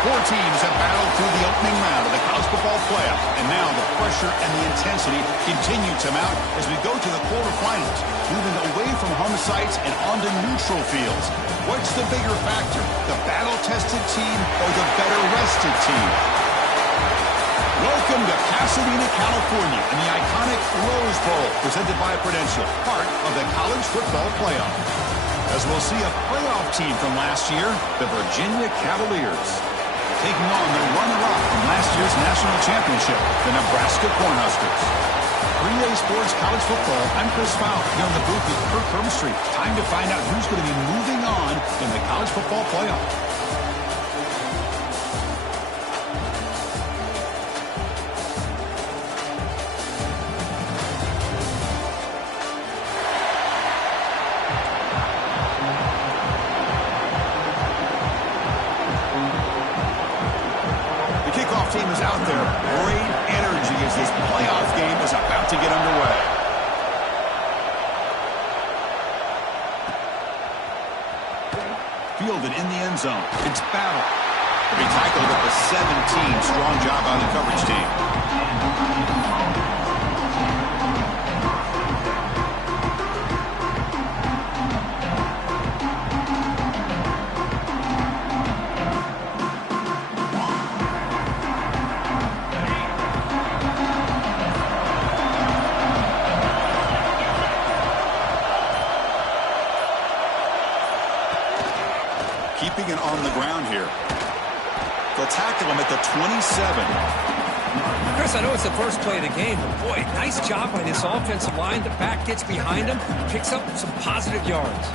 Four teams have battled through the opening round of the college football playoff, and now the pressure and the intensity continue to mount as we go to the quarterfinals, moving away from home sites and onto neutral fields. What's the bigger factor, the battle-tested team or the better-rested team? Welcome to Pasadena, California, in the iconic Rose Bowl, presented by Prudential, part of the college football playoff. As we'll see a playoff team from last year, the Virginia Cavaliers, taking on the runner-up from last year's national championship, the Nebraska Cornhuskers. 3A Sports College Football, I'm Chris Fowl, here in the booth with Kirk Herbstreit. Time to find out who's going to be moving on in the college football playoff. Team is out there. Great energy as this playoff game is about to get underway. Fielded in the end zone. It's battle. To be tackled at the 17. Strong job by the coverage team. Keeping it on the ground here. They'll tackle him at the 27. Chris, I know it's the first play of the game, but boy, nice job by this offensive line. The back gets behind him, picks up some positive yards.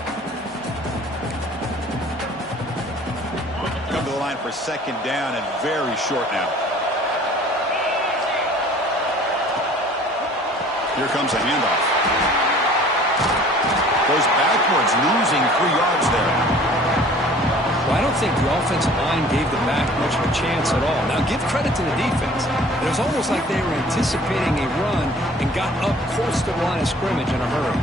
Come to the line for second down and very short now. Here comes a handoff. Goes backwards, losing 3 yards there. Well, I don't think the offensive line gave the back much of a chance at all. Now, give credit to the defense. It was almost like they were anticipating a run and got up close to the line of scrimmage in a hurry.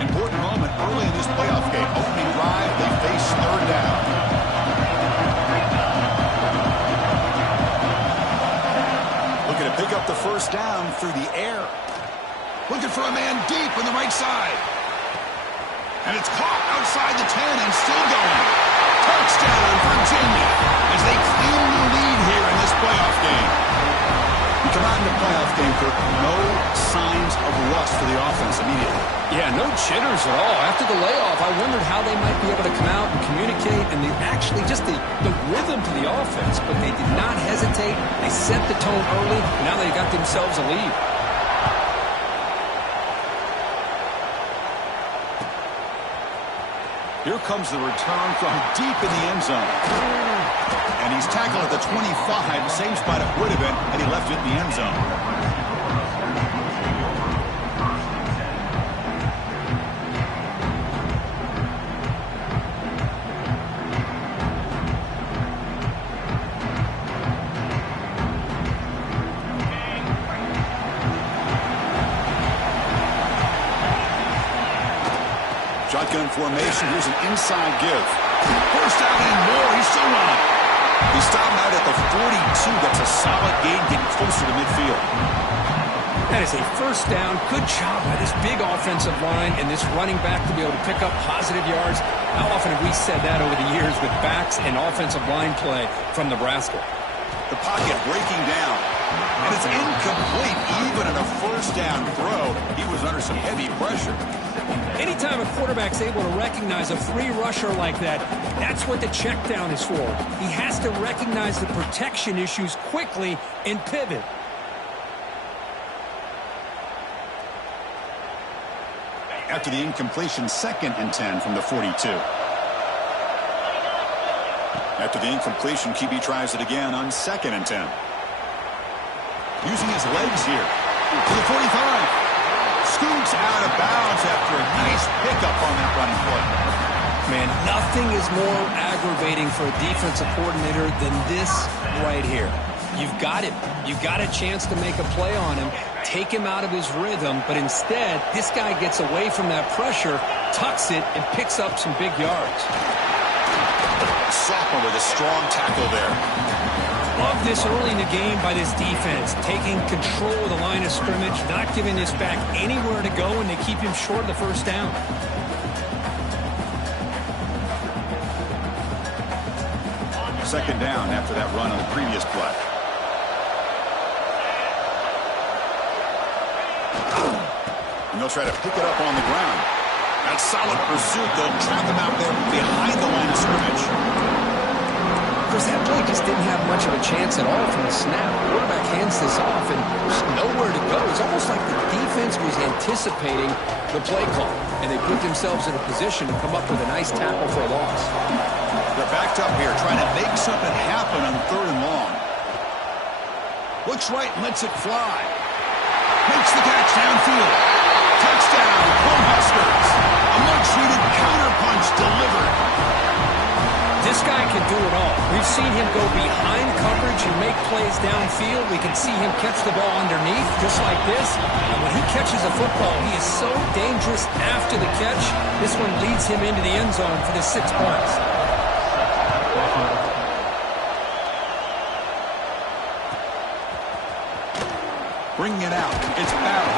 Important moment early in this playoff game. Opening drive, they face third down. Looking to pick up the first down through the air. Looking for a man deep on the right side. And it's caught outside the 10 and still going. Touchdown, Virginia, as they claim the lead here in this playoff game. We come out in the playoff game, Kirk. No signs of rust for the offense immediately. Yeah, no jitters at all. After the layoff, I wondered how they might be able to come out and communicate, and actually just the rhythm to the offense. But they did not hesitate. They set the tone early. Now they got themselves a lead. Here comes the return from deep in the end zone. And he's tackled at the 25, same spot it would have been, and he left it in the end zone. Shotgun formation. Here's an inside give. First down and more. He's still running. He's stopped out at the 42. That's a solid gain, getting closer to midfield. That is a first down. Good job by this big offensive line and this running back to be able to pick up positive yards. How often have we said that over the years with backs and offensive line play from Nebraska? The pocket breaking down. And it's incomplete. Even in a first down throw, he was under some heavy pressure. Anytime a quarterback's able to recognize a free rusher like that, that's what the check down is for. He has to recognize the protection issues quickly and pivot. After the incompletion, 2nd and 10 from the 42. After the incompletion, QB tries it again on 2nd and 10. Using his legs here to the 45. Scoots out of bounds after a nice pickup on that running play. Man, nothing is more aggravating for a defensive coordinator than this right here. You've got him. You've got a chance to make a play on him, take him out of his rhythm, but instead, this guy gets away from that pressure, tucks it, and picks up some big yards. Sophomore with a strong tackle there. Love this early in the game by this defense, taking control of the line of scrimmage, not giving this back anywhere to go, and they keep him short of the first down. Second down after that run on the previous play. And they'll try to pick it up on the ground. That's solid pursuit. They'll trap him out there behind the line of scrimmage. Of course, that play just didn't have much of a chance at all from the snap. The quarterback hands this off, and there's nowhere to go. It's almost like the defense was anticipating the play call, and they put themselves in a position to come up with a nice tackle for a loss. They're backed up here, trying to make something happen on 3rd and long. Looks right and lets it fly. Makes the catch downfield. Touchdown, Cornhuskers. A much-needed counterpunch delivered. This guy can do it all. We've seen him go behind coverage and make plays downfield. We can see him catch the ball underneath, just like this. And when he catches a football, he is so dangerous after the catch. This one leads him into the end zone for the 6 points. Bringing it out. It's Battle.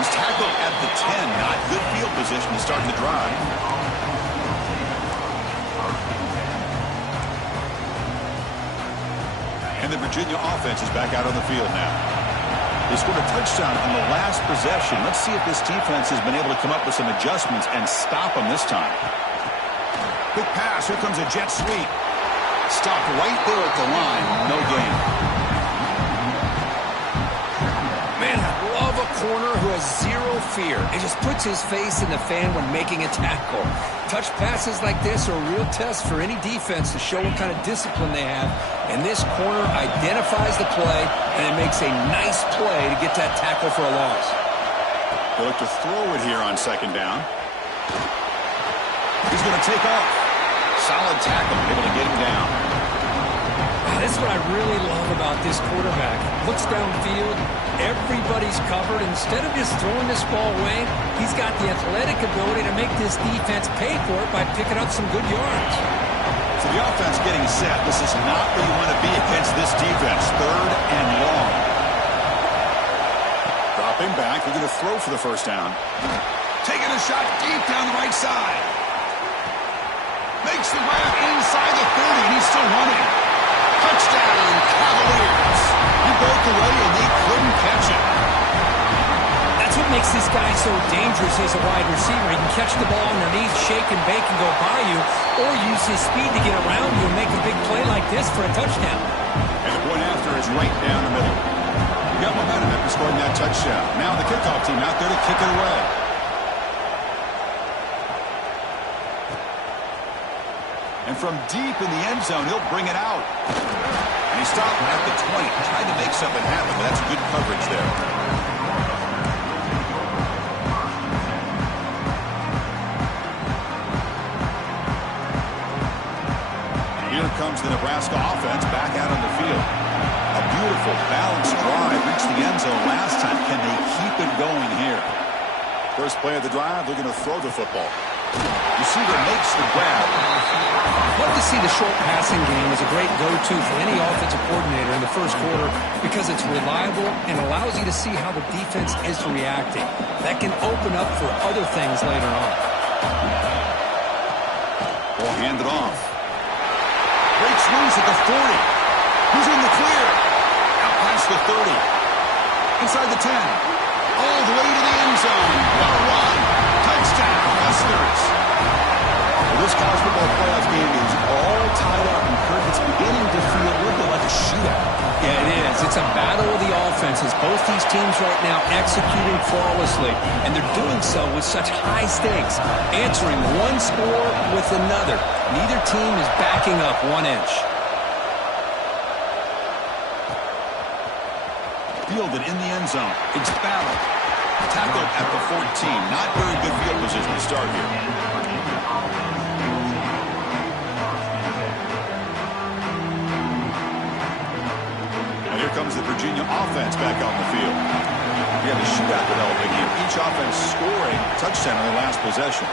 He's tackled at the 10. Not good field position to start the drive. And the Virginia offense is back out on the field now. They scored a touchdown on the last possession. Let's see if this defense has been able to come up with some adjustments and stop them this time. Quick pass. Here comes a jet sweep. Stopped right there at the line. No gain. Man, I love a corner who has zero fear. It just puts his face in the fan when making a tackle. Touch passes like this are a real test for any defense to show what kind of discipline they have. And this corner identifies the play, and it makes a nice play to get that tackle for a loss. They look to throw it here on 2nd down. He's going to take off. Solid tackle, able to get him down. This is what I really love about this quarterback. Looks downfield, everybody's covered. Instead of just throwing this ball away, he's got the athletic ability to make this defense pay for it by picking up some good yards. So the offense getting set. This is not where you want to be against this defense. 3rd and long. Dropping back. They're going to throw for the first down. Taking a shot deep down the right side. Makes the grab inside the 30, and he's still running. Touchdown, Cavaliers. He broke away, and they couldn't catch it. That's what makes this guy so dangerous as a wide receiver. He can catch the ball underneath, shake and bake and go by you, or use his speed to get around you and make a big play like this for a touchdown. And the point after is right down the middle. You got momentum after scoring that touchdown. Now the kickoff team out there to kick it away. And from deep in the end zone, he'll bring it out. And he stopped at the 20, trying to make something happen, but that's good coverage there. Here comes the Nebraska offense back out on the field. A beautiful, balanced drive reached the end zone last time. Can they keep it going here? First play of the drive, they're going to throw the football. Receiver makes the grab. Love to see the short passing game as a great go-to for any offensive coordinator in the first quarter because it's reliable and allows you to see how the defense is reacting. That can open up for other things later on. Ball handed off. Breaks loose at the 40. Who's in the clear? Out past the 30. Inside the 10. All the way to the end zone. What a run. Touchdown, Huskers. Well, this college football playoff game is all tied up, and Kirk, it's beginning to feel a little bit like a shootout. Yeah, it is. It's a battle of the offenses. Both these teams right now executing flawlessly, and they're doing so with such high stakes, answering one score with another. Neither team is backing up 1 inch. Fielded in the end zone. It's Battle. Tackled at the 14. Not very good field position to start here. comes the Virginia offense back on the field. We have a shootout developing here. Each offense scoring a touchdown on their last possession.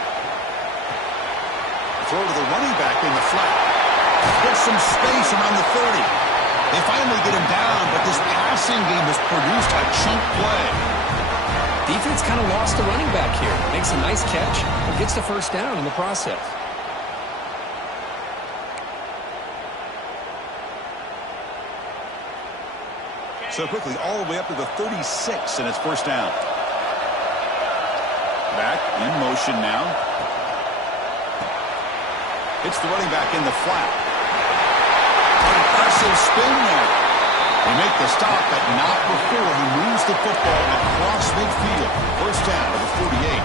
Throw to the running back in the flat. Gets some space around the 30. They finally get him down, but this passing game has produced a chunk play. Defense kind of lost the running back here. Makes a nice catch, but gets the first down in the process. So quickly, all the way up to the 36, and it's first down. Back in motion now. Hits the running back in the flat. Impressive spin there. They make the stop, but not before he moves the football across midfield. First down to the 48.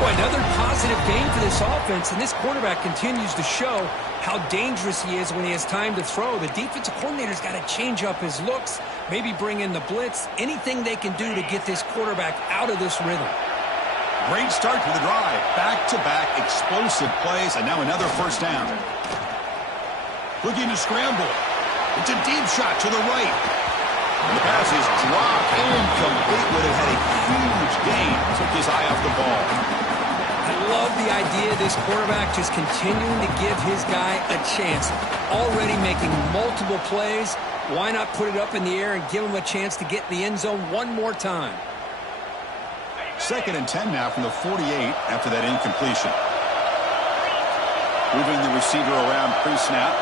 Boy, another positive game for this offense, and this quarterback continues to show how dangerous he is when he has time to throw. The defensive coordinator's got to change up his looks, maybe bring in the blitz, anything they can do to get this quarterback out of this rhythm. Great start to the drive. Back-to-back explosive plays, and now another first down. Looking to scramble. It's a deep shot to the right. And the pass is dropped incomplete. Would have had a huge gain. Took his eye off the ball. I love the idea of this quarterback just continuing to give his guy a chance. Already making multiple plays. Why not put it up in the air and give him a chance to get in the end zone one more time? 2nd and 10 now from the 48 after that incompletion. Moving the receiver around pre-snap.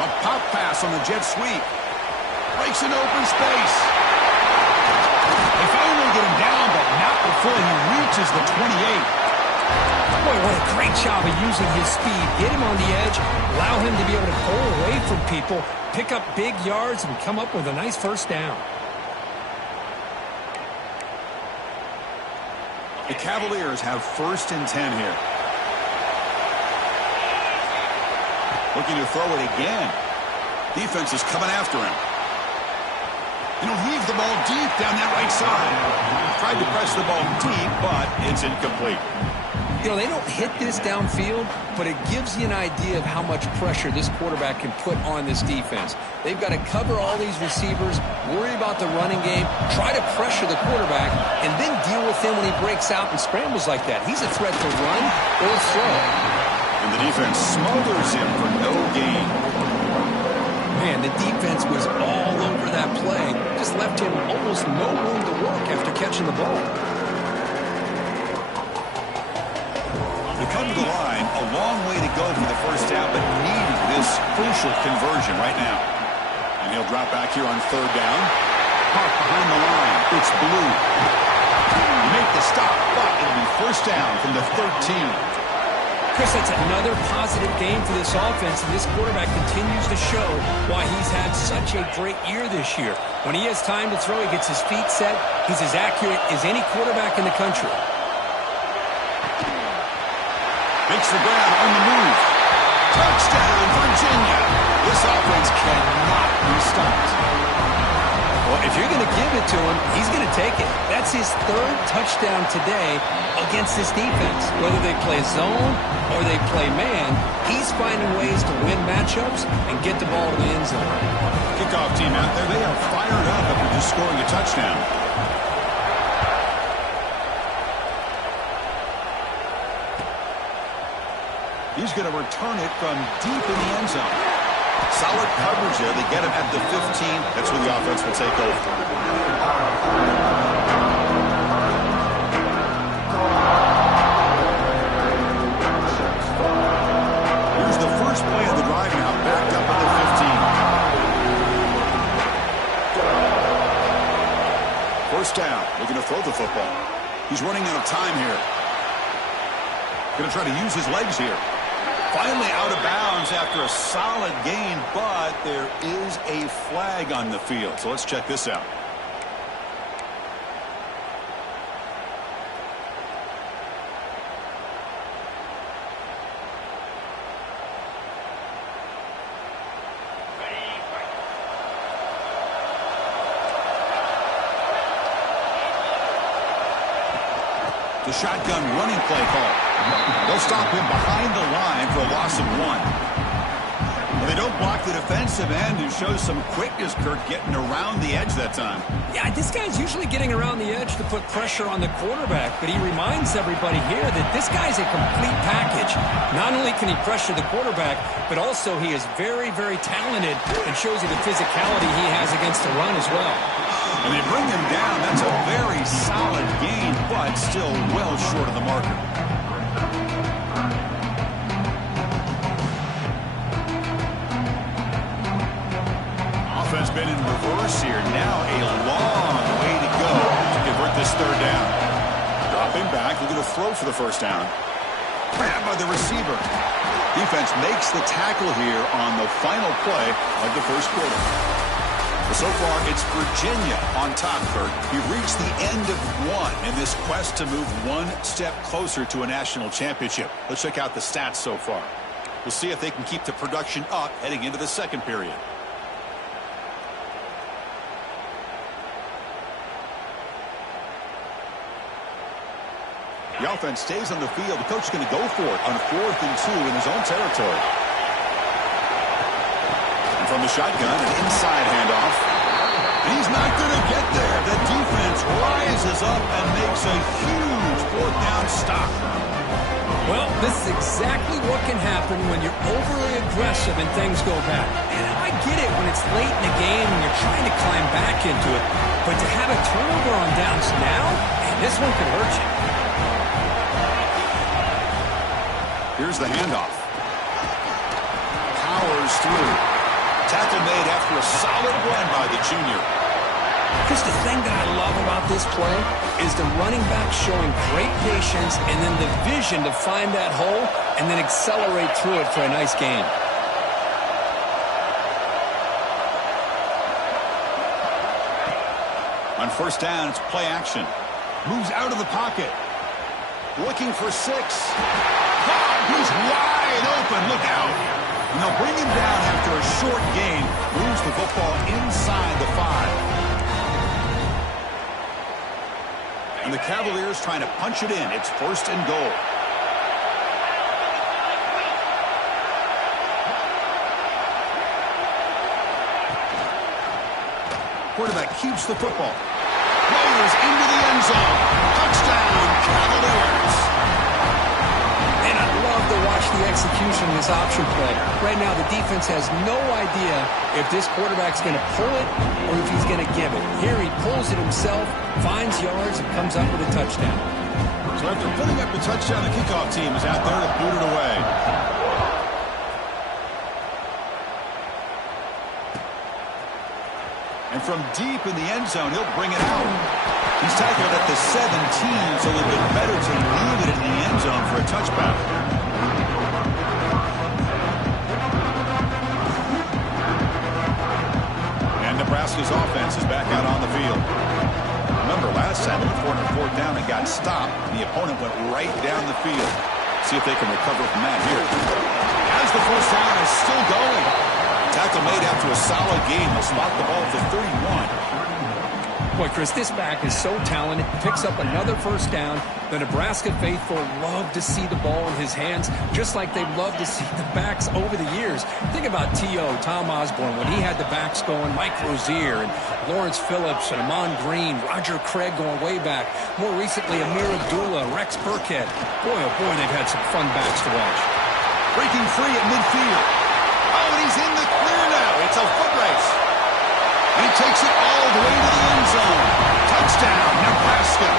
A pop pass on the jet sweep. Breaks an open space. They finally get him down, but not before he reaches the 28. Boy, what a great job of using his speed. Get him on the edge, allow him to be able to pull away from people, pick up big yards, and come up with a nice first down. The Cavaliers have 1st and 10 here. Looking to throw it again. Defense is coming after him. And he'll heave the ball deep down that right side. Tried to press the ball deep, but it's incomplete. You know, they don't hit this downfield, but it gives you an idea of how much pressure this quarterback can put on this defense. They've got to cover all these receivers, worry about the running game, try to pressure the quarterback, and then deal with him when he breaks out and scrambles like that. He's a threat to run or throw. And the defense smothers him for no gain. Man, the defense was all over that play. Just left him almost no room to work after catching the ball. They come to the line, a long way to go for the first down, but needing this crucial conversion right now. And he'll drop back here on 3rd down. Park behind the line. It's Blue. You make the stop, but it'll be first down from the 13. Chris, that's another positive game for this offense, and this quarterback continues to show why he's had such a great year this year. When he has time to throw, he gets his feet set. He's as accurate as any quarterback in the country. Makes the grab on the move. Touchdown, Virginia. This offense cannot be stopped. Well, if you're going to give it to him, he's going to take it. That's his 3rd touchdown today against this defense. Whether they play zone or they play man, he's finding ways to win matchups and get the ball to the end zone. Kickoff team out there, they are fired up after just scoring a touchdown. He's going to return it from deep in the end zone. Solid coverage there. They get him at the 15. That's where the offense will take over. Here's the first play of the drive now, backed up at the 15. First down. Looking to throw the football. He's running out of time here. Going to try to use his legs here. Finally out of bounds after a solid gain, but there is a flag on the field. So let's check this out. The shotgun running play call. They'll stop him behind the line for a loss of 1. Well, they don't block the defensive end, who shows some quickness, Kirk, getting around the edge that time. Yeah, this guy's usually getting around the edge to put pressure on the quarterback, but he reminds everybody here that this guy's a complete package. Not only can he pressure the quarterback, but also he is very, very talented and shows you the physicality he has against the run as well. And they bring him down. That's a very solid gain, but still well short of the marker. Offense been in reverse here. Now a long way to go to convert this third down. Dropping back, looking to throw for the first down. Grabbed by the receiver. Defense makes the tackle here on the final play of the first quarter. So far, it's Virginia on top, Kurt. You've reached the end of one in this quest to move one step closer to a national championship. Let's check out the stats so far. We'll see if they can keep the production up heading into the second period. The offense stays on the field. The coach is going to go for it on 4th and 2 in his own territory. And from the shotgun, an inside handoff. And he's not going to get there. The defense rises up and makes a huge 4th down stop. Well, this is exactly what can happen when you're overly aggressive and things go bad. And I get it when it's late in the game and you're trying to climb back into it. But to have a turnover on downs now, man, this one could hurt you. Here's the handoff. Powers through. Tackle made after a solid run by the junior. Just the thing that I love about this play is the running back showing great patience and then the vision to find that hole and then accelerate through it for a nice gain. On first down, it's play action. Moves out of the pocket. Looking for 6. He's wide open. Look out. And they'll bring him down after a short gain. Moves the football inside the 5. And the Cavaliers trying to punch it in. It's 1st and goal. Quarterback keeps the football. Rolls into the end zone. Touchdown, Cavaliers. And I love to watch the execution of this option play. Right now, the defense has no idea if this quarterback's going to pull it or if he's going to give it. Here, he pulls it himself, finds yards, and comes up with a touchdown. So after putting up the touchdown, the kickoff team is out there to boot it away. And from deep in the end zone, he'll bring it out. He's tackled at the 17, so a little bit better to leave it in the end zone for a touchback. And Nebraska's offense is back out on the field. Remember, last time they were on 4th down and got stopped, and the opponent went right down the field. See if they can recover from that here. As the first down is still going. Tackle made after a solid game. They'll spot the ball for 31. Boy, Chris, this back is so talented. Picks up another first down. The Nebraska faithful love to see the ball in his hands, just like they've loved to see the backs over the years. Think about T.O., Tom Osborne, when he had the backs going, Mike Rozier and Lawrence Phillips and Amon Green, Roger Craig going way back. More recently, Amir Abdullah, Rex Burkhead. Boy, oh boy, they've had some fun backs to watch. Breaking free at midfield. Oh, and he's in the clear now. It's a foot race. And he takes it all the way to the end zone. Touchdown, Nebraska.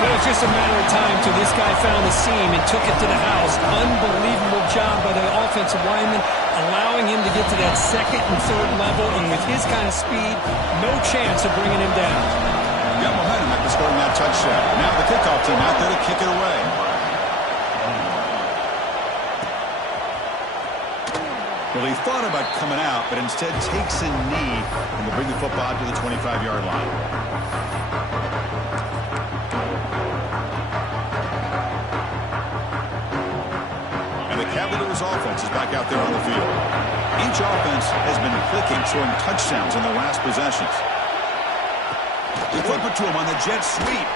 Well, it's just a matter of time till this guy found the seam and took it to the house. Unbelievable job by the offensive lineman, allowing him to get to that 2nd and 3rd level. And with his kind of speed, no chance of bringing him down. Got momentum after scoring that touchdown. Now the kickoff team out there to kick it away. Well, he thought about coming out, but instead takes a knee and will bring the football to the 25-yard line. And the Cavaliers offense is back out there on the field. Each offense has been clicking, scoring touchdowns in their last possessions. They flip it to him on the jet sweep.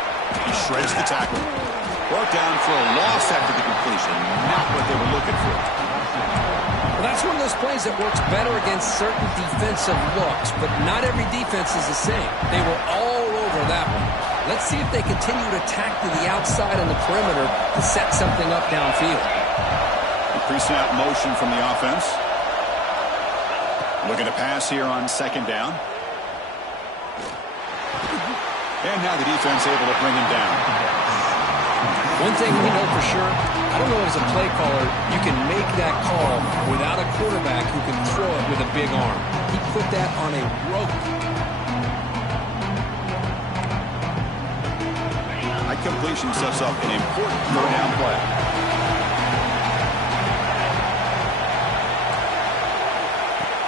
He shreds the tackle. Brought down for a loss after the completion. Not what they were looking for. Well, that's one of those plays that works better against certain defensive looks, but not every defense is the same. They were all over that one. Let's see if they continue to attack to the outside on the perimeter to set something up downfield. Pre-snap motion from the offense. Looking to pass here on second down. And now the defense able to bring him down. One thing we know for sure, I don't know as a play caller, you can make that call without a quarterback who can throw it with a big arm. He put that on a rope. High completion sets up an important third down play.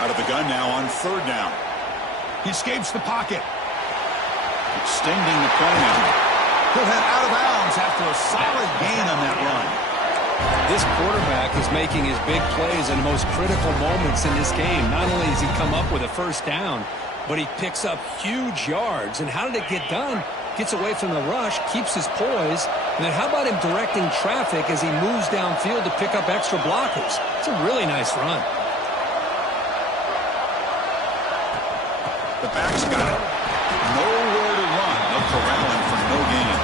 Out of the gun now on third down. He escapes the pocket. Extending the play now. He'll head out of bounds after a solid gain on that run. This quarterback is making his big plays in the most critical moments in this game. Not only does he come up with a first down, but he picks up huge yards. And how did it get done? Gets away from the rush, keeps his poise, and then how about him directing traffic as he moves downfield to pick up extra blockers? It's a really nice run. The back's got it. Nowhere to run. They'll corral him for no gain.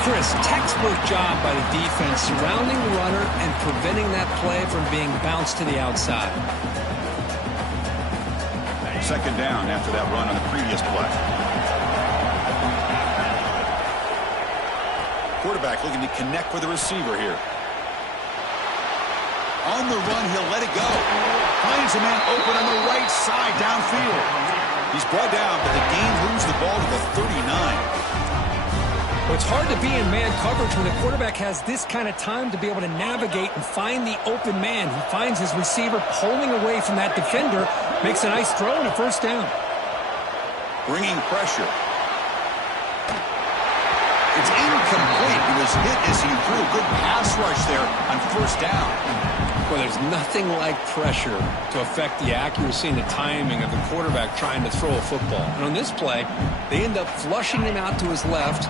Chris, textbook job by the defense surrounding the runner and preventing that play from being bounced to the outside. Second down after that run on the previous play. Quarterback looking to connect with the receiver here. On the run, he'll let it go. Finds a man open on the right side downfield. He's brought down, but the gain moves the ball to the 39. Well, it's hard to be in man coverage when the quarterback has this kind of time to be able to navigate and find the open man. He finds his receiver pulling away from that defender, makes a nice throw and a first down. Bringing pressure. It's incomplete. He was hit as he threw. Good pass rush there on first down. Well, there's nothing like pressure to affect the accuracy and the timing of the quarterback trying to throw a football. And on this play, they end up flushing him out to his left,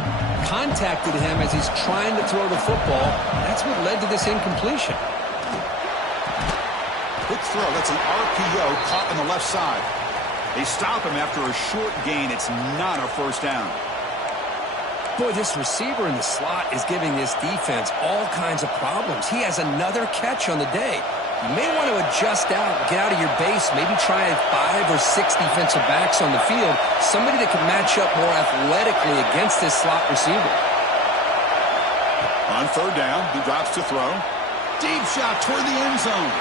contacted him as he's trying to throw the football. That's what led to this incompletion. Quick throw. That's an RPO caught on the left side. They stop him after a short gain. It's not a first down. Boy, this receiver in the slot is giving this defense all kinds of problems. He has another catch on the day. You may want to adjust out, get out of your base, maybe try 5 or 6 defensive backs on the field, somebody that can match up more athletically against this slot receiver. On third down, he drops to throw. Deep shot toward the end zone.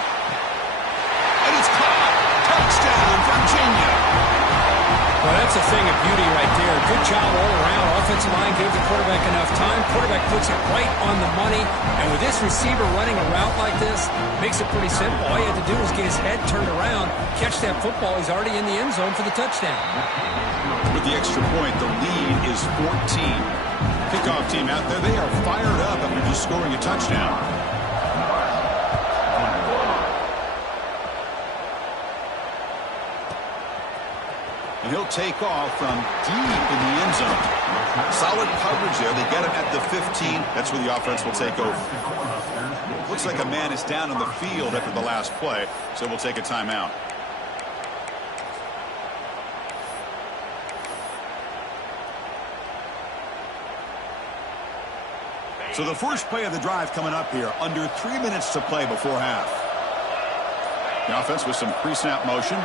And it's caught. Touchdown, Virginia. Well, that's a thing of beauty right there. Good job all around. Offensive line gave the quarterback enough time. Quarterback puts it right on the money. And with this receiver running a route like this, makes it pretty simple. All you have to do is get his head turned around, catch that football. He's already in the end zone for the touchdown. With the extra point, the lead is 14. Kickoff team out there, they are fired up after just scoring a touchdown. And he'll take off from deep in the end zone. Solid coverage there. They get him at the 15. That's where the offense will take over. Looks like a man is down on the field after the last play, so we'll take a timeout. So the first play of the drive coming up here, under 3 minutes to play before half. The offense with some pre-snap motion.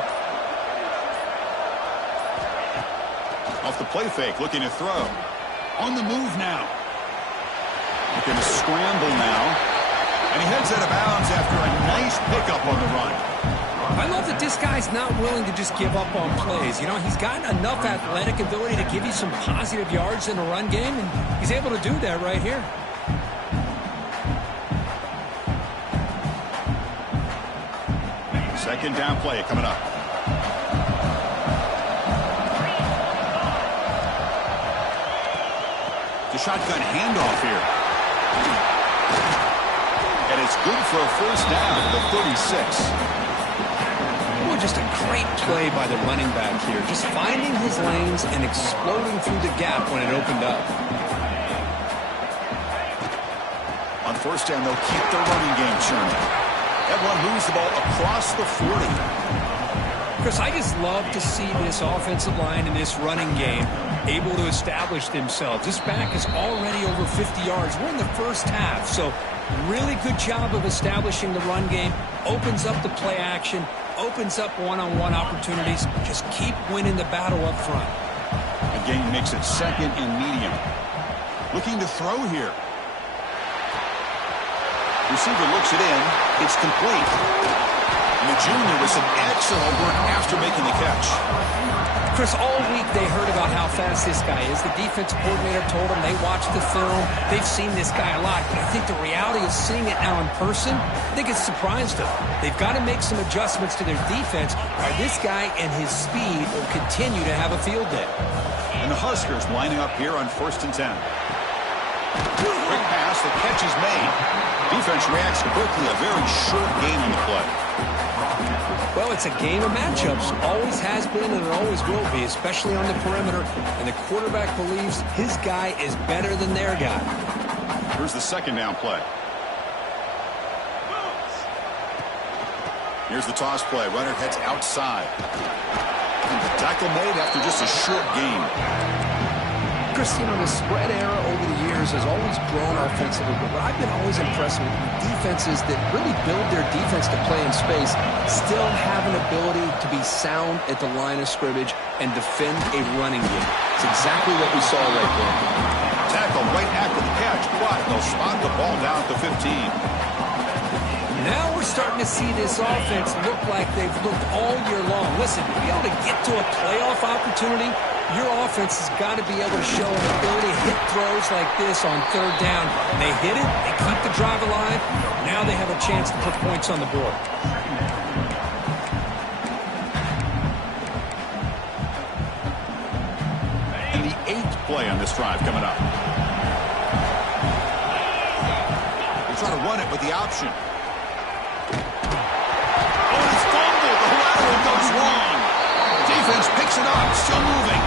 Off the play fake, looking to throw. On the move now. Looking to scramble now. And he heads out of bounds after a nice pickup on the run. I love that this guy's not willing to just give up on plays. You know, he's got enough athletic ability to give you some positive yards in the run game, and he's able to do that right here. Second down play coming up. The shotgun handoff here. And it's good for a first down at the 36. Oh, just a great play by the running back here. Just finding his lanes and exploding through the gap when it opened up. On first down, they'll keep the running game churning. That one moves the ball across the 40. Chris, I just love to see this offensive line in this running game able to establish themselves. This back is already over 50 yards. We're in the first half, so really good job of establishing the run game. Opens up the play action, opens up one-on-one opportunities. Just keep winning the battle up front. The game makes it second and medium. Looking to throw here. Receiver looks it in. It's complete. And the junior with some excellent work after making the catch. Chris, all week they heard about how fast this guy is. The defensive coordinator told them they watched the film. They've seen this guy a lot. But I think the reality of seeing it now in person, I think it's surprised them. They've got to make some adjustments to their defense, or this guy and his speed will continue to have a field day. And the Huskers lining up here on 1st and 10. Quick pass, the catch is made. Defense reacts quickly, a very short game on the play. Well, it's a game of matchups. Always has been and it always will be, especially on the perimeter. And the quarterback believes his guy is better than their guy. Here's the second down play. Here's the toss play. Runner heads outside. And the tackle made after just a short game. Chris, you know, the spread era over the years has always grown offensively, but what I've been always impressed with defenses that really build their defense to play in space still have an ability to be sound at the line of scrimmage and defend a running game. It's exactly what we saw right there. Tackle right after the catch, but they'll spot the ball down at the 15. Now we're starting to see this offense look like they've looked all year long. Listen, to be able to get to a playoff opportunity, your offense has got to be able to show an ability to hit throws like this on 3rd down. They hit it, they keep the drive alive. Now they have a chance to put points on the board. And the 8th play on this drive coming up. They're trying to run it with the option. Oh, it's fumbled. The lateral goes wrong. Defense picks it up, still moving.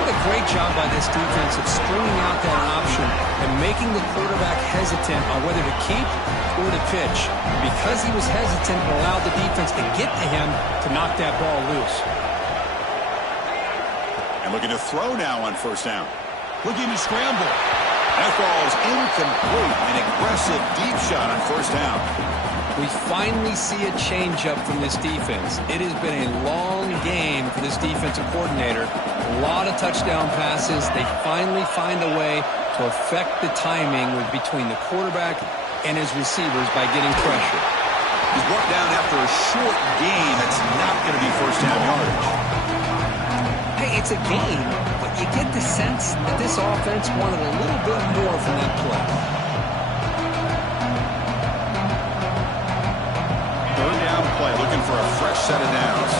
What a great job by this defense of stringing out that option and making the quarterback hesitant on whether to keep or to pitch. Because he was hesitant, it allowed the defense to get to him to knock that ball loose. And looking to throw now on 1st down. Looking to scramble. That ball is incomplete. An aggressive deep shot on 1st down. We finally see a change-up from this defense. It has been a long game for this defensive coordinator. A lot of touchdown passes. They finally find a way to affect the timing between the quarterback and his receivers by getting pressure. He's brought down after a short game. It's not going to be 1st down yardage. Hey, it's a game, but you get the sense that this offense wanted a little bit more from that play. 3rd down play, looking for a fresh set of downs.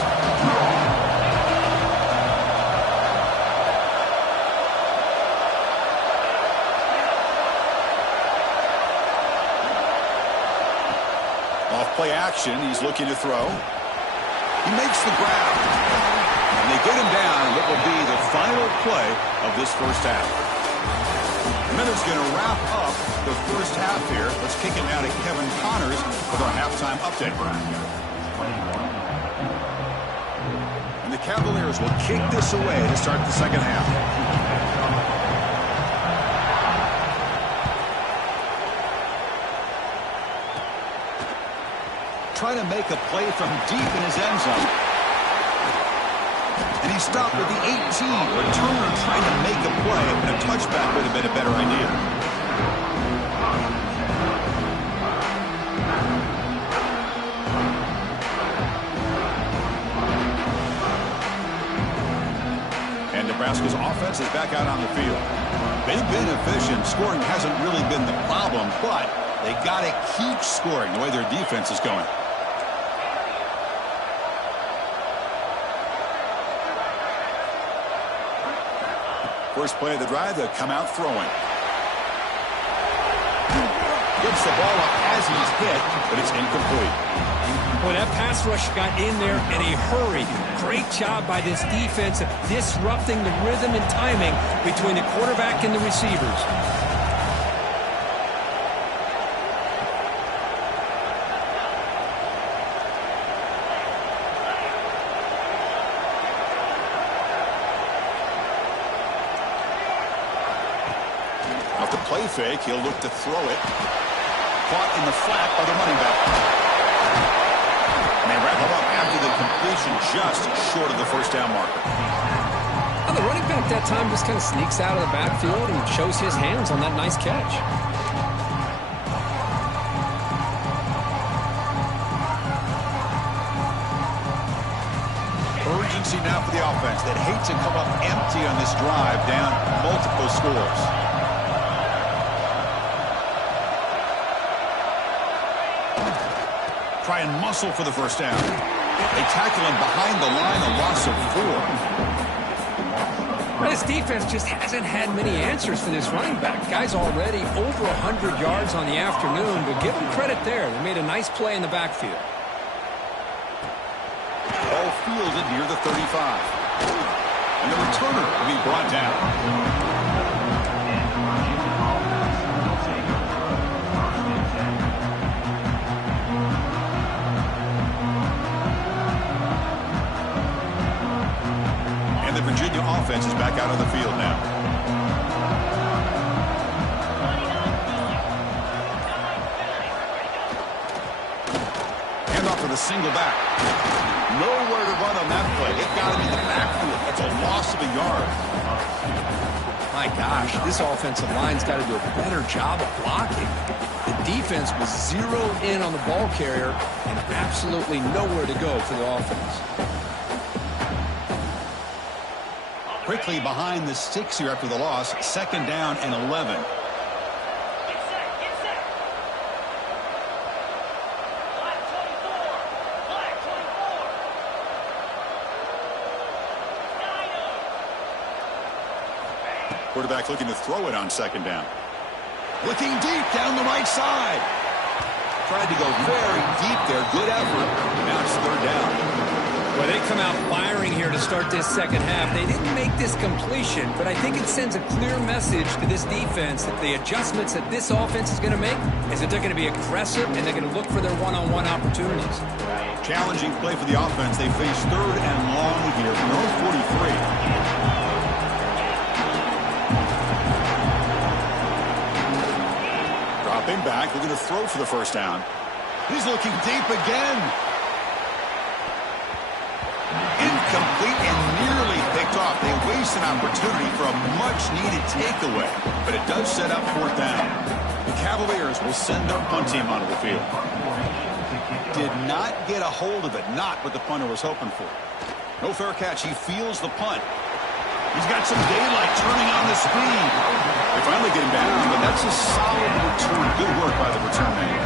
Off play action, he's looking to throw. He makes the grab. And they get him down in what will be the final play of this 1st half. And then it's going to wrap up the 1st half here. Let's kick it now to Kevin Connors with our halftime update. And the Cavaliers will kick this away to start the 2nd half. Trying to make a play from deep in his end zone. And he stopped with the 18. Returner trying to make a play, and a touchback would have been a better idea. And Nebraska's offense is back out on the field. They've been efficient. Scoring hasn't really been the problem, but they got to keep scoring the way their defense is going. First play of the drive, they'll come out throwing. Gets the ball up as he's hit, but it's incomplete. Boy, that pass rush got in there in a hurry. Great job by this defense of disrupting the rhythm and timing between the quarterback and the receivers. Off the play fake, he'll look to throw it. Caught in the flat by the running back. And they wrap him up after the completion just short of the first down marker. Well, the running back that time just kind of sneaks out of the backfield and shows his hands on that nice catch. Urgency now for the offense that hate to come up empty on this drive, down multiple scores. Try and muscle for the first down. They tackle him behind the line, a loss of 4. This defense just hasn't had many answers for this running back. Guy's already over 100 yards on the afternoon, but give him credit there. They made a nice play in the backfield. Ball fielded near the 35. And the returner will be brought down. And the Virginia offense is back out on the field now. Hand off for the single back. Nowhere to run on that play. It got him in the backfield. That's a loss of a yard. My gosh, this offensive line's got to do a better job of blocking. The defense was zeroed in on the ball carrier and absolutely nowhere to go for the offense. Quickly behind the sticks here after the loss. 2nd down and 11. Quarterback looking to throw it on 2nd down. Looking deep down the right side. Tried to go very deep there. Good effort. Now it's 3rd down. Well, they come out firing here to start this second half. They didn't make this completion, but I think it sends a clear message to this defense that the adjustments that this offense is going to make is that they're going to be aggressive and they're going to look for their one-on-one opportunities. Challenging play for the offense. They face 3rd and long here from their own 43. Dropping back, looking to throw for the first down. He's looking deep again. Incomplete and nearly picked off. They waste an opportunity for a much-needed takeaway, but it does set up 4th down. The Cavaliers will send their punt team onto the field. Did not get a hold of it, not what the punter was hoping for. No fair catch. He feels the punt. He's got some daylight turning on the speed. They finally get him down, but that's a solid return. Good work by the return man.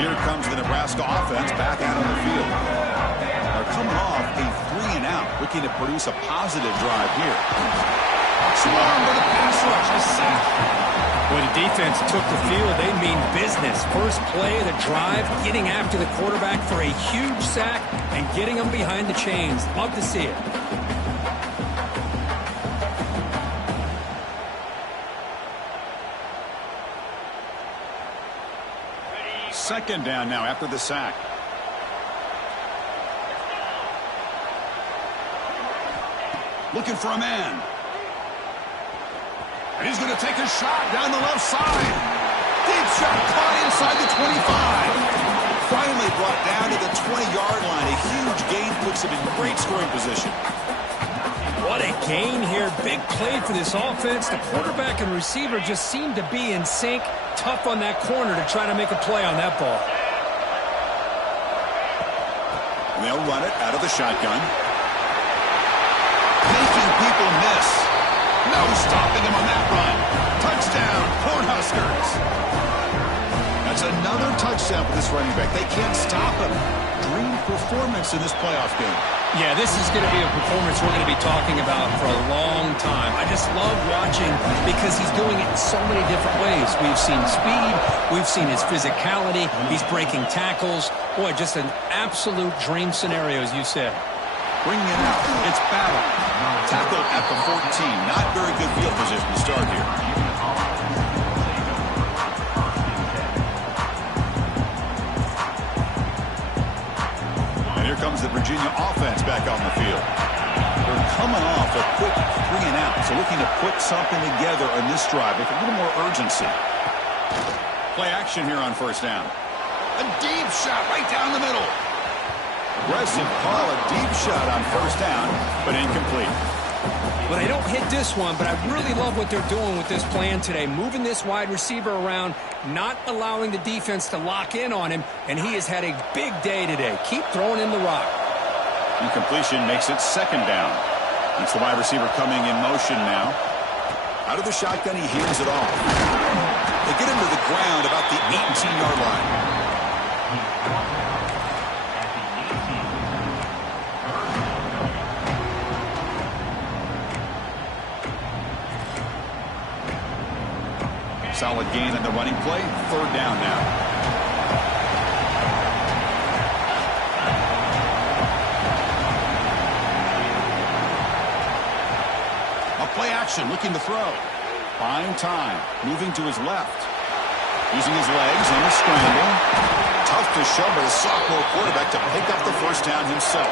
Here comes the Nebraska offense back out on the field. They're coming off a 3-and-out, looking to produce a positive drive here. Swarmed by the pass rush, a sack. When the defense took the field, they mean business. First play of the drive, getting after the quarterback for a huge sack and getting him behind the chains. Love to see it. Second down now after the sack. Looking for a man. And he's going to take a shot down the left side. Deep shot caught inside the 25. Finally brought down to the 20-yard line. A huge gain puts him in great scoring position. What a gain here. Big play for this offense. The quarterback and receiver just seem to be in sync. Tough on that corner to try to make a play on that ball. And they'll run it out of the shotgun. Making people miss. No stopping him on that run. Touchdown, Cornhuskers. That's another touchdown for this running back. They can't stop him. Dream performance in this playoff game. Yeah, this is going to be a performance we're going to be talking about for a long time. I just love watching because he's doing it in so many different ways. We've seen speed. We've seen his physicality. He's breaking tackles. Boy, just an absolute dream scenario, as you said. Bringing it out. It's battle. Tackle at the 14. Not very good field position to start here. brings the Virginia offense back on the field. They're coming off a quick 3 and out, so looking to put something together on this drive with a little more urgency. Play action here on first down. A deep shot right down the middle. Aggressive call, a deep shot on first down, but incomplete. Well, they don't hit this one, but I really love what they're doing with this plan today. Moving this wide receiver around, not allowing the defense to lock in on him, and he has had a big day today. Keep throwing in the rock. Incompletion makes it second down. It's the wide receiver coming in motion now. Out of the shotgun, he hears it off. They get him to the ground about the 18-yard line. Solid gain on the running play. Third down now. A play action, looking to throw. Buying time. Moving to his left. Using his legs on the scramble. Tough to show by the sophomore quarterback to pick up the first down himself.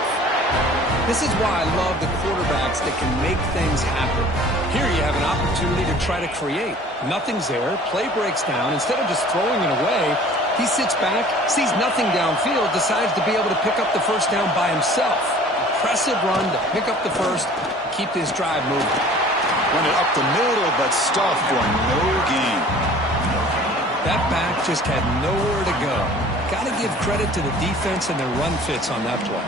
This is why I love the quarterbacks that can make things happen. Here you have an opportunity to try to create. Nothing's there. Play breaks down. Instead of just throwing it away, he sits back, sees nothing downfield, decides to be able to pick up the first down by himself. Impressive run to pick up the first, keep this drive moving. Run it up the middle, but stuffed for no gain. That back just had nowhere to go. Got to give credit to the defense and their run fits on that play.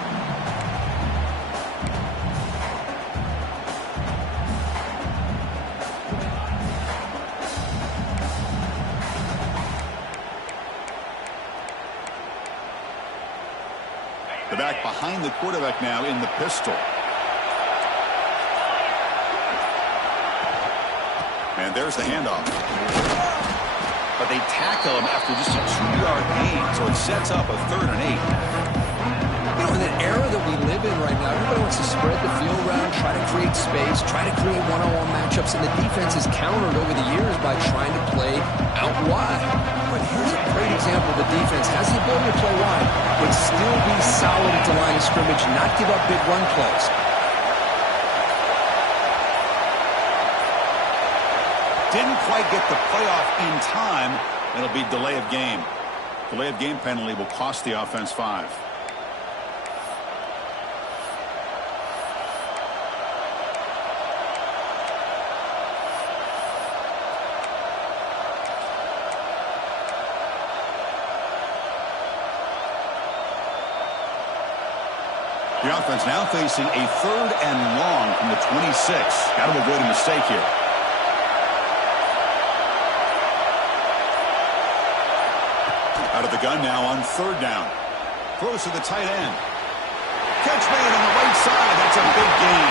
The back behind the quarterback now in the pistol. And there's the handoff. But they tackle him after just a 2-yard gain, so it sets up a 3rd and 8. You know, in the era that we live in right now, everybody wants to spread the field around, try to create space, try to create one-on-one matchups, and the defense has countered over the years by trying to play out wide. But here's a great example. The defense has the ability to play wide, but still be solid at the line of scrimmage, not give up big run plays. Didn't quite get the playoff in time. It'll be delay of game. Delay of game penalty will cost the offense 5. The offense now facing a 3rd and long from the 26. Got to avoid a mistake here. Out of the gun now on 3rd down. Throws to the tight end. Catch made on the right side. That's a big gain.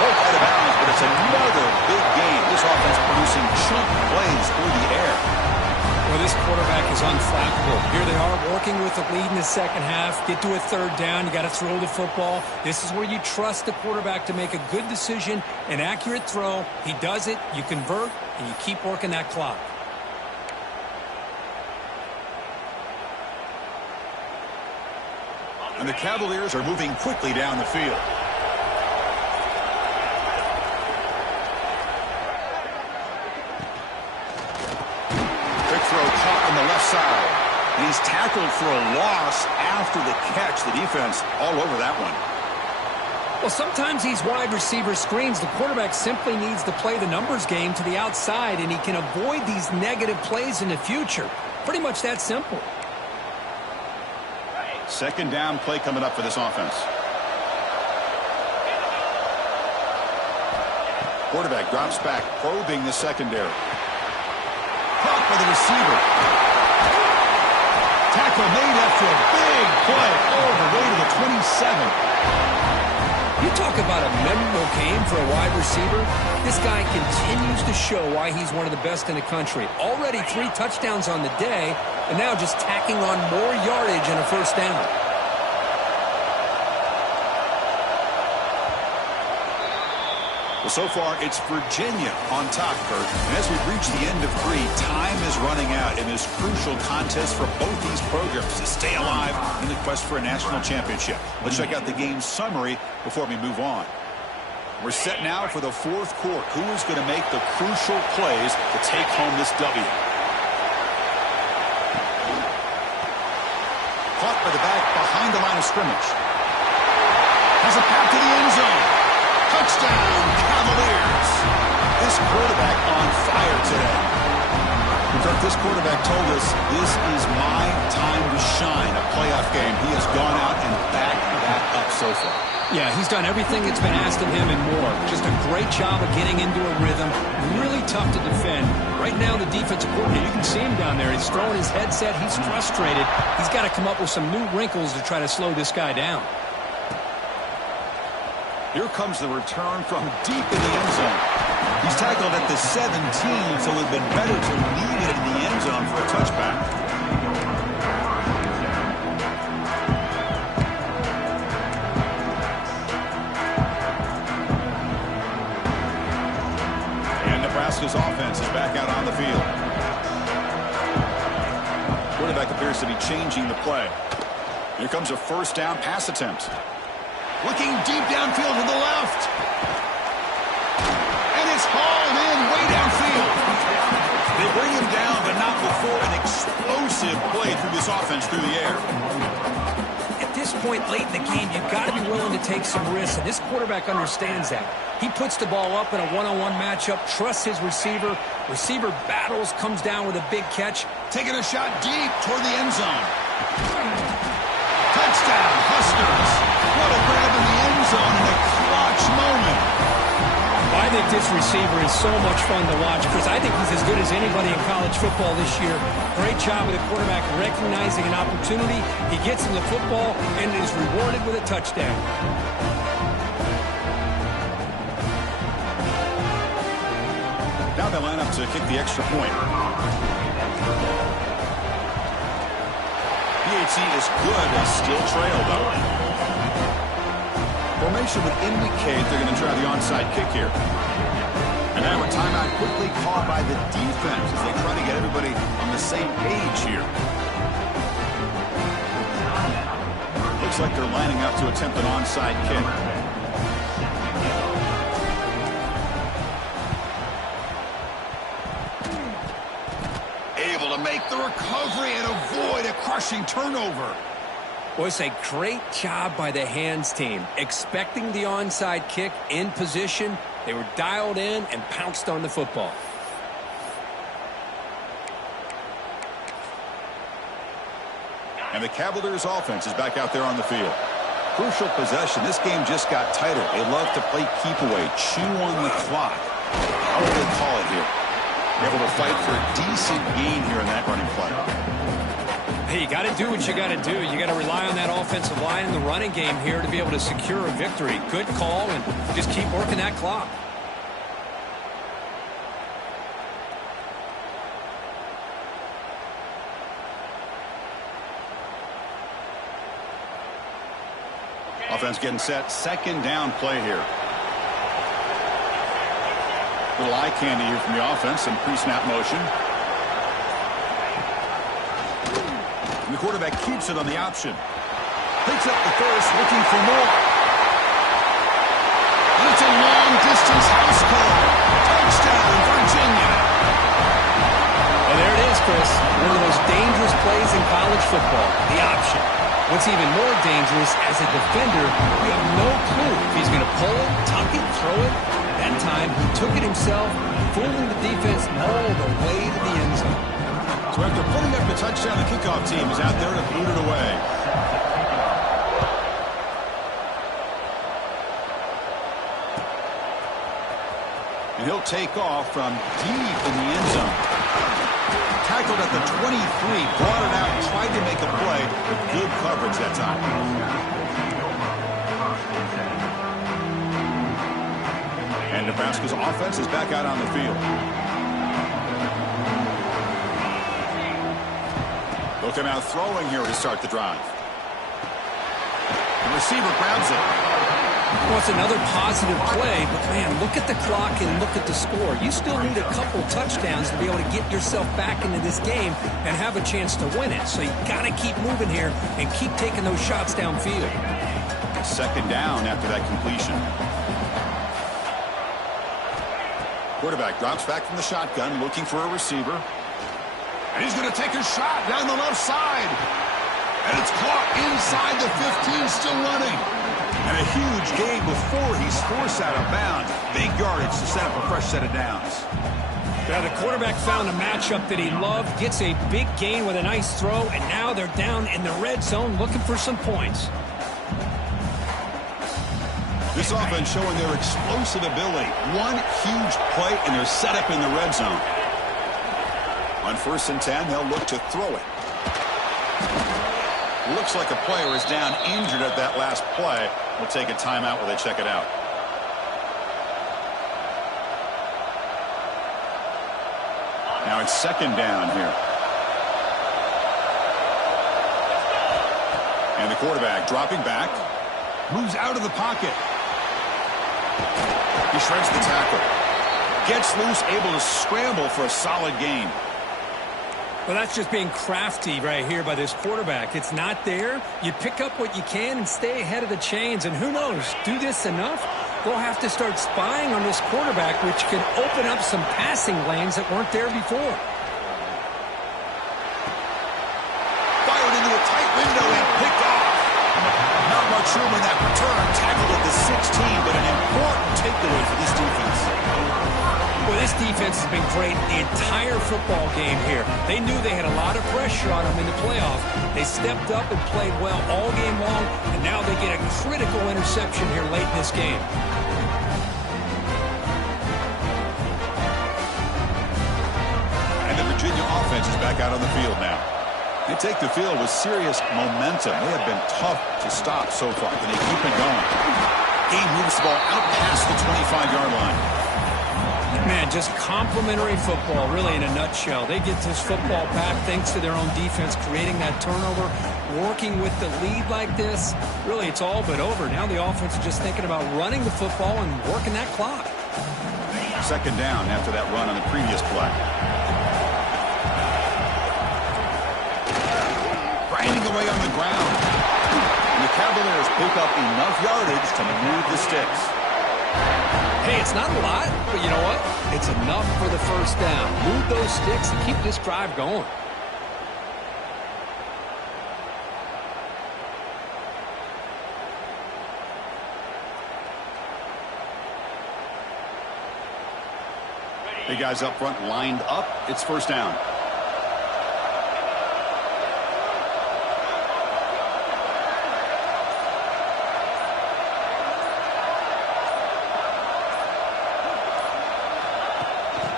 Broke out of bounds, but it's another big gain. This offense producing chunk plays through the air. Well, this quarterback is unflappable. Here they are working with the lead in the second half. Get to a 3rd down. You got to throw the football. This is where you trust the quarterback to make a good decision, an accurate throw. He does it. You convert, and you keep working that clock. And the Cavaliers are moving quickly down the field. Quick throw caught on the left side. And he's tackled for a loss after the catch. The defense all over that one. Well, sometimes these wide receiver screens, the quarterback simply needs to play the numbers game to the outside, and he can avoid these negative plays in the future. Pretty much that simple. Second down play coming up for this offense. Quarterback drops back, probing the secondary. Caught by the receiver. Tackle made after a big play all the way to the 27. You talk about a memorable game for a wide receiver. This guy continues to show why he's one of the best in the country. Already 3 touchdowns on the day, and now just tacking on more yardage and a first down. Well, so far, it's Virginia on top, Kurt. And as we've reached the end of 3, time is running out in this crucial contest for both these programs to stay alive in the quest for a national championship. Let's check out the game summary before we move on. We're set now for the 4th quarter. Who is going to make the crucial plays to take home this W? Caught by the back behind the line of scrimmage. Has a pass to the end zone. Touchdown, Cavaliers. This quarterback on fire today. In fact, this quarterback told us this is my time to shine, a playoff game. He has gone out and backed that up so far. Yeah, he's done everything that's been asked of him and more. Just a great job of getting into a rhythm. Really tough to defend. Right now, the defensive coordinator, you can see him down there. He's throwing his headset. He's frustrated. He's got to come up with some new wrinkles to try to slow this guy down. Here comes the return from deep in the end zone. He's tackled at the 17, so it would have been better to leave it in the end zone for a touchback. And Nebraska's offense is back out on the field. Quarterback appears to be changing the play. Here comes a first down pass attempt. Looking deep downfield to the left. And it's hauled in way downfield. They bring him down, but not before an explosive play through this offense through the air. At this point late in the game, you've got to be willing to take some risks, and this quarterback understands that. He puts the ball up in a one-on-one matchup, trusts his receiver. Receiver battles, comes down with a big catch. Taking a shot deep toward the end zone. Touchdown, Huskers. What a grab in the end zone in a clutch moment. I think this receiver is so much fun to watch, Chris. I think he's as good as anybody in college football this year. Great job with the quarterback recognizing an opportunity. He gets him the football and is rewarded with a touchdown. Now they line up to kick the extra point. PHC is good, they still trail though. Formation would indicate they're going to try the onside kick here. And now a timeout quickly called by the defense as they try to get everybody on the same page here. Looks like they're lining up to attempt an onside kick. Able to make the recovery and avoid a crushing turnover. Boy, it's a great job by the hands team. Expecting the onside kick in position, they were dialed in and pounced on the football. And the Cavaliers offense is back out there on the field. Crucial possession. This game just got tighter. They love to play keep away, chew on the clock. How will they call it here? Able to fight for a decent gain here in that running play. Hey, you got to do what you got to do. You got to rely on that offensive line in the running game here to be able to secure a victory. Good call, and just keep working that clock. Offense getting set. Second down play here. Little eye candy here from the offense. Some pre-snap motion. And the quarterback keeps it on the option. Picks up the first, looking for more. And it's a long-distance house call. Touchdown, Virginia. Well, there it is, Chris. One of the most dangerous plays in college football, the option. What's even more dangerous, as a defender, you have no clue if he's going to pull it, tuck it, throw it. That time, he took it himself, fooling the defense all the way to the end zone. So after putting up the touchdown, the kickoff team is out there to boot it away. And he'll take off from deep in the end zone. Tackled at the 23, brought it out, tried to make a play, but good coverage that time. And Nebraska's offense is back out on the field. They'll come out throwing here to start the drive. The receiver grabs it. Well, it's another positive play, but, man, look at the clock and look at the score. You still need a couple touchdowns to be able to get yourself back into this game and have a chance to win it. So you got to keep moving here and keep taking those shots downfield. Second down after that completion. Quarterback drops back from the shotgun, looking for a receiver. And he's going to take a shot down the left side. And it's caught inside the 15, still running. And a huge gain before he's forced out of bounds. Big yardage to set up a fresh set of downs. Yeah, the quarterback found a matchup that he loved, gets a big gain with a nice throw, and now they're down in the red zone looking for some points. This offense showing their explosive ability. One huge play, and they're set up in the red zone. On 1st and 10, they'll look to throw it. Looks like a player is down injured at that last play. We'll take a timeout while they check it out. Now it's second down here. And the quarterback dropping back. Moves out of the pocket. He shreds the tackle. Gets loose, able to scramble for a solid gain. Well, that's just being crafty right here by this quarterback. It's not there. You pick up what you can and stay ahead of the chains. And who knows, do this enough, they'll have to start spying on this quarterback, which can open up some passing lanes that weren't there before. Fired into a tight window and picked off. Not much room in that return. Tackled at the 16, but an important takeaway for this defense. Well, this defense has been great the entire football game here. They knew they had a lot of pressure on them in the playoff. They stepped up and played well all game long, and now they get a critical interception here late in this game. And the Virginia offense is back out on the field now. They take the field with serious momentum. They have been tough to stop so far, and they keep it going. He moves the ball out past the 25-yard line. Man, just complimentary football, really, in a nutshell. They get this football back thanks to their own defense, creating that turnover, working with the lead like this. Really, it's all but over. Now the offense is just thinking about running the football and working that clock. Second down after that run on the previous play. Grinding away on the ground. And the Cavaliers pick up enough yardage to move the sticks. Hey, it's not a lot, but you know what? It's enough for the first down. Move those sticks and keep this drive going. The guys up front lined up. It's first down.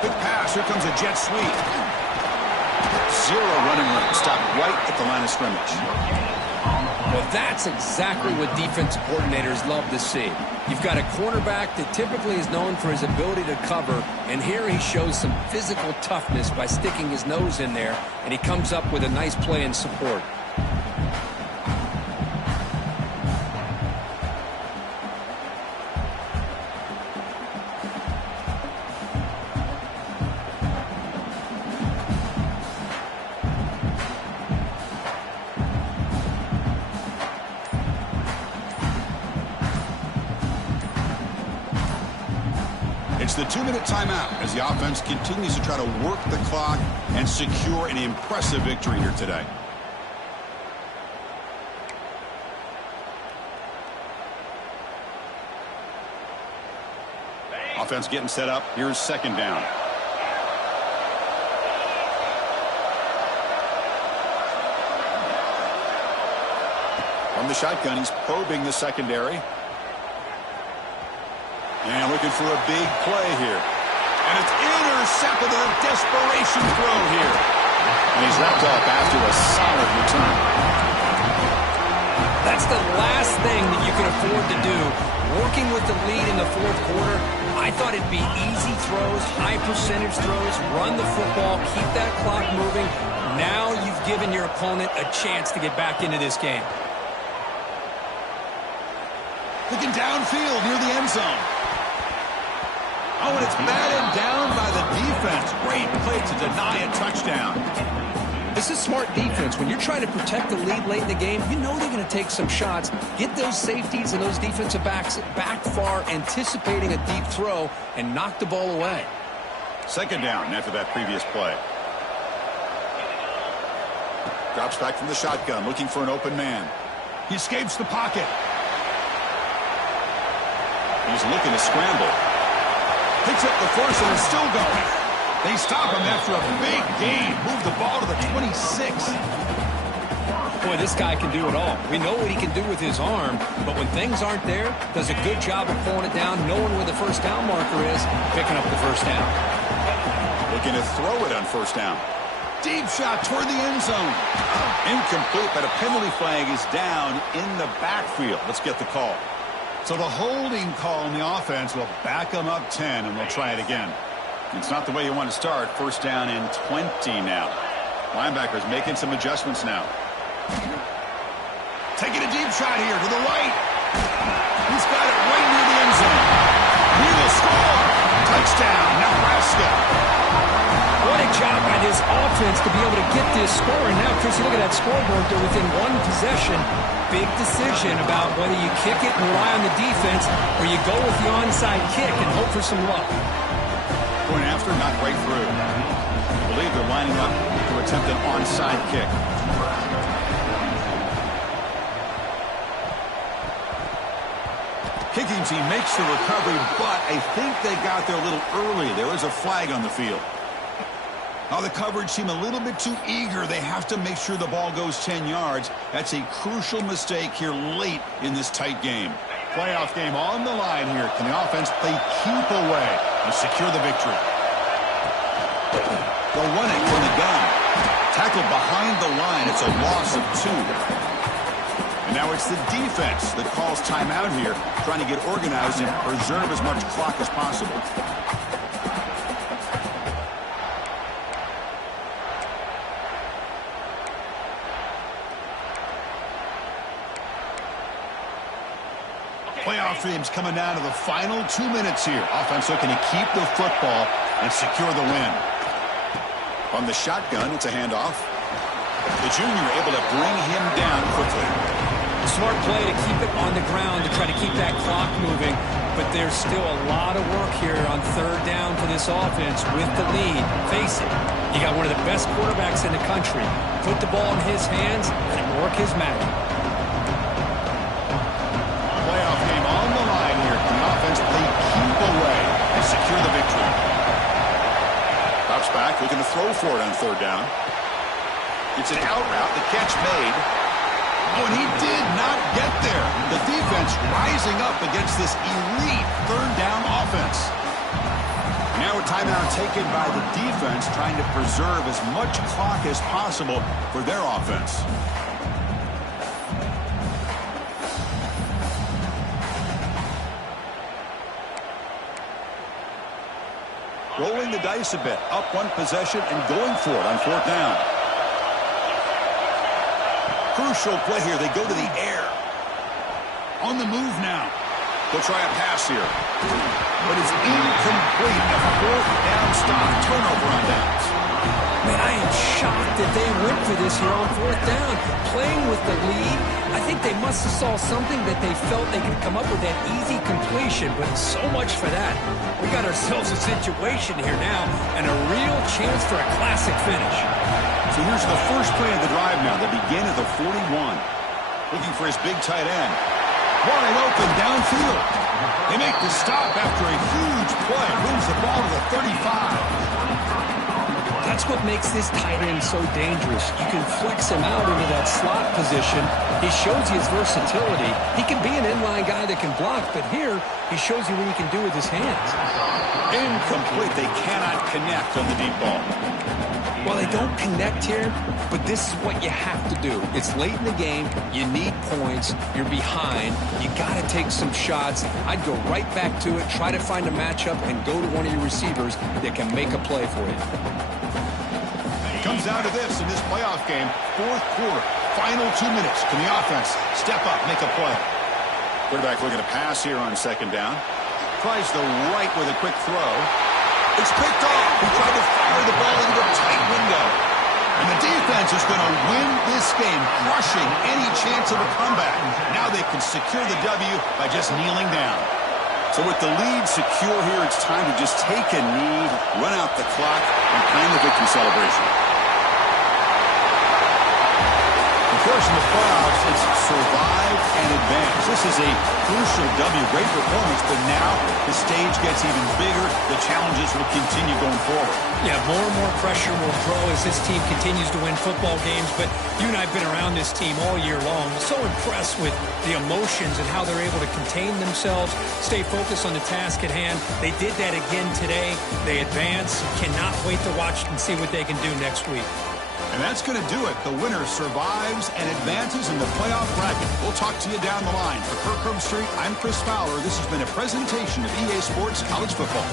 Big pass. Here comes a jet sweep. Zero running room. Stopped right at the line of scrimmage. Well, that's exactly what defense coordinators love to see. You've got a quarterback that typically is known for his ability to cover, and here he shows some physical toughness by sticking his nose in there, and he comes up with a nice play in support. It's the 2-minute timeout as the offense continues to try to work the clock and secure an impressive victory here today. Offense getting set up. Here's second down. From the shotgun, he's probing the secondary. And looking for a big play here. And it's intercepted with a desperation throw here. And he's wrapped up after a solid return. That's the last thing that you can afford to do. Working with the lead in the fourth quarter, I thought it'd be easy throws, high percentage throws, run the football, keep that clock moving. Now you've given your opponent a chance to get back into this game. Looking downfield near the end zone. Oh, and it's batted down by the defense. Great play to deny a touchdown. This is smart defense. When you're trying to protect the lead late in the game, you know they're going to take some shots. Get those safeties and those defensive backs back far, anticipating a deep throw, and knock the ball away. Second down after that previous play. Drops back from the shotgun, looking for an open man. He escapes the pocket. He's looking to scramble. Picks up the force and is still going. They stop him after a big gain. Move the ball to the 26. Boy, this guy can do it all. We know what he can do with his arm, but when things aren't there, does a good job of pulling it down, knowing where the first down marker is, picking up the first down. Looking to throw it on first down. Deep shot toward the end zone. Incomplete, but a penalty flag is down in the backfield. Let's get the call. So the holding call in the offense will back them up 10, and they'll try it again. It's not the way you want to start. First down and 20 now. Linebackers making some adjustments now. Taking a deep shot here to the right. He's got it right near the end zone. He will score. Touchdown, Nebraska. What a job by this offense to be able to get this score. And now, Chris, you look at that scoreboard. They're within one possession. Big decision about whether you kick it and rely on the defense or you go with the onside kick and hope for some luck. Point after, not right through. I believe they're lining up to attempt an onside kick. Kicking team makes the recovery, but I think they got there a little early. There is a flag on the field. Now the coverage seemed a little bit too eager. They have to make sure the ball goes 10 yards. That's a crucial mistake here late in this tight game. Playoff game on the line here. Can the offense play keep away and secure the victory? They'll run it from the gun. Tackled behind the line. It's a loss of 2. And now it's the defense that calls timeout here, trying to get organized and preserve as much clock as possible. Playoff dreams coming down to the final 2 minutes here. Offense looking to keep the football and secure the win. On the shotgun, it's a handoff. The junior able to bring him down quickly. Smart play to keep it on the ground to try to keep that clock moving. But there's still a lot of work here on third down for this offense with the lead. Face it, you got one of the best quarterbacks in the country. Put the ball in his hands and work his magic. Playoff game on the line here. Can the offense play keep away and secure the victory? Drops back, looking to throw for it on third down. It's an out route, the catch made. Oh, and he did not get there. The defense rising up against this elite third down offense. Now a timeout taken by the defense, trying to preserve as much clock as possible for their offense. Rolling the dice a bit, up one possession and going for it on fourth down. Crucial play here. They go to the air. On the move now. They'll try a pass here. But it's incomplete. A fourth down stop. Turnover on downs. Man, I am shocked that they went for this here on fourth down. Playing with the lead, I think they must have saw something that they felt they could come up with that easy completion, but so much for that. We got ourselves a situation here now and a real chance for a classic finish. So here's the first play of the drive now. They begin at the 41. Looking for his big tight end. Wide open downfield. They make the stop after a huge play. Moves the ball to the 35. That's what makes this tight end so dangerous. You can flex him out into that slot position. He shows you his versatility. He can be an inline guy that can block, but here he shows you what he can do with his hands. Incomplete. They cannot connect on the deep ball. Well, they don't connect here, but this is what you have to do. It's late in the game. You need points. You're behind. You got to take some shots. I'd go right back to it, try to find a matchup, and go to one of your receivers that can make a play for you. Comes down to this in this playoff game. Fourth quarter, final 2 minutes. Can the offense step up, make a play? Quarterback looking to pass here on second down. Tries the right with a quick throw. It's picked off. He tried to fire the ball into a tight window. And the defense is going to win this game, crushing any chance of a comeback. Now they can secure the W by just kneeling down. So with the lead secure here, it's time to just take a knee, run out the clock, and plan the victory celebration. Of course, in the playoffs, it's survive and advance. This is a crucial W. Great performance, but now the stage gets even bigger. The challenges will continue going forward. Yeah, more and more pressure will grow as this team continues to win football games. But you and I have been around this team all year long. So impressed with the emotions and how they're able to contain themselves, stay focused on the task at hand. They did that again today. They advance. Cannot wait to watch and see what they can do next week. And that's going to do it. The winner survives and advances in the playoff bracket. We'll talk to you down the line. For Kirk Herbstreit, I'm Chris Fowler. This has been a presentation of EA Sports College Football.